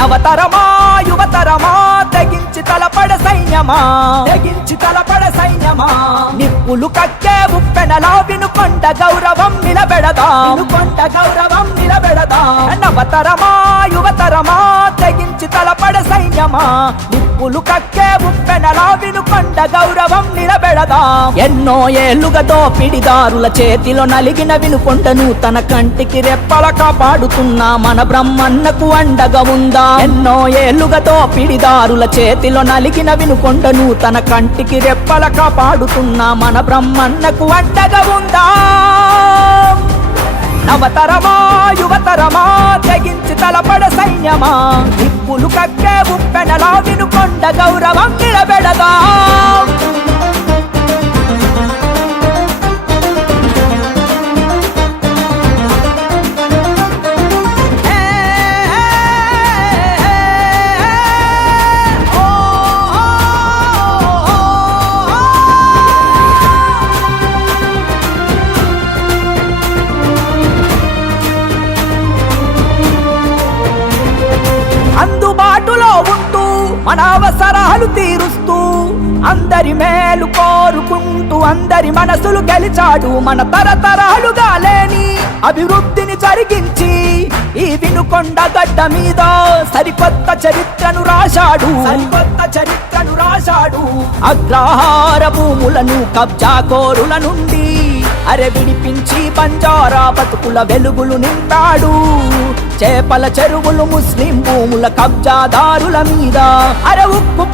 నవతరమా యువతరమా తెగించి తలపడ సైన్యమా? తెగించి తలపడ సైన్యమా? నిప్పులు కక్కే ఉప్పెనలా వినుకొండ గౌరవం నిలబెడదా. వినుకొండ గౌరవం నిలబెడదా. నవతరమా యువతరమా తెగించి తలపడ సైన్యమా? నిప్పులు కక్కే ఉప్పెనలా వినుకొండ గౌరవం నిలబెడదా? ఎన్నో ఏళ్ళుగా దోపిడిదారుల చేతిలో నలిగిన వినుకొండను తన కంటికి రెప్పల కాపాడుతున్నా. మన బ్రహ్మన్నకు అండగా ఉందా? ఎన్నో ఏళ్ళుగా దోపిడిదారుల చేతిలో నలిగిన వినుకొండను తన కంటికి రెప్పల కాపాడుతున్నా. మన బ్రహ్మన్నకు అండగా ఉందా? నవతరమా యువతరమా తెగించి తలపడ సైన్యమా? నిప్పులు కక్కే ఉప్పెనలా వినుకొండ గౌరవం నిలబెడదా అవసరాలు తీరుస్తూ అందరి మేలు కోరుకుంటూ అందరి మనసులు గెలిచాడు మన తరతరాలుగా లేని అభివృద్ధిని జరిగించి ఈ వినుకొండ గడ్డ మీద సరికొత్త చరిత్రను రాశాడు. సరికొత్త చరిత్రను రాశాడు. అగ్రహార భూములను కబ్జా కోరుల నుండి అరె విడిపించి బంజారా బతుకుల వెలుగులు నింపాడు చేపల చెరువులు ముస్లిం భూముల కబ్జాదారుల మీద అర ఉప్పు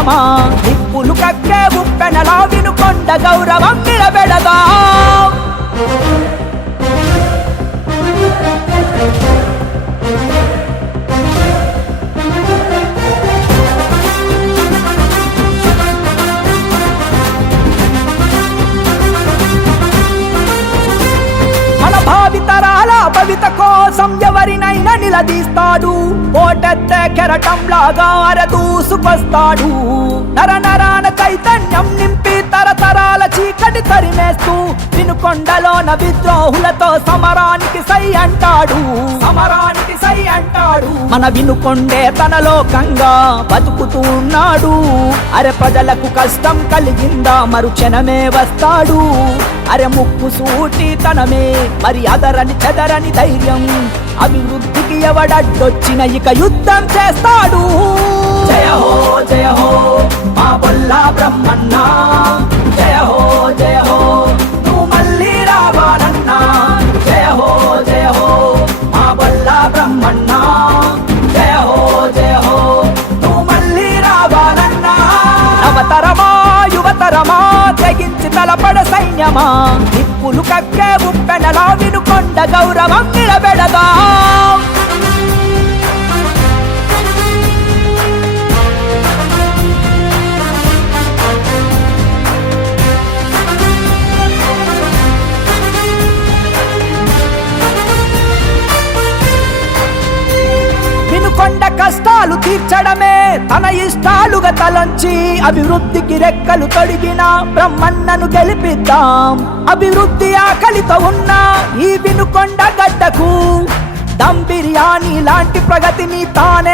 సైన్యమా నిప్పులు కక్కే ఉప్పెనలా వినుకొండ గౌరవం నిలబెడదా? మన భావితరాల భవిత కోసం ఎవరినై నిలదీస్తాడు. ఓటెత్తే కెరటం లాగా అరదూసుకొస్తాడు నర నరాన చైతన్యం నింపి తరతరాల చీకటి తరిమేస్తూ వినుకొండలోన విద్రోహులతో సమరానికి సై అంటాడు. సమరానికి సై అంటాడు. మన వినుకొండే తన లోకంగా బతుకుతూ ఉన్నాడు. అరె ప్రజలకు కష్టం కలిగిందా? మరుక్షణమే వస్తాడు. అరె ముక్కు సూటి తనమే మరి అదరని చెదరని ధైర్యం అభివృద్ధికి ఎవడడ్డొచ్చిన ఇక యుద్ధం చేస్తాడు. జయ హో జయ హో మా బొల్లా బ్రహ్మన్న. జయ హో జయ హో నువ్వు మళ్ళీ రావాలన్నా. జయ హో జయ హో మా బొల్లా బ్రహ్మన్న. జయ హో జయ హో నువ్వు మళ్ళీ రావాలన్నా. నవతరమా యువతరమా తెగించి తలపడ సైన్యమా. నిప్పులు కక్కే ఉప్పెనలా కొండ గౌరవం నిలబెడదా. కష్టాలు తీర్చడమే తన ఇష్టాలుగా తలంచి అభివృద్ధికి రెక్కలు తొడిగిన బ్రహ్మన్నను గెలిపిద్దాం. అభివృద్ధి ఆకలితో ఉన్న ఈ వినుకొండ గడ్డకు దమ్ బిర్యానీ లాంటి ప్రగతిని తానే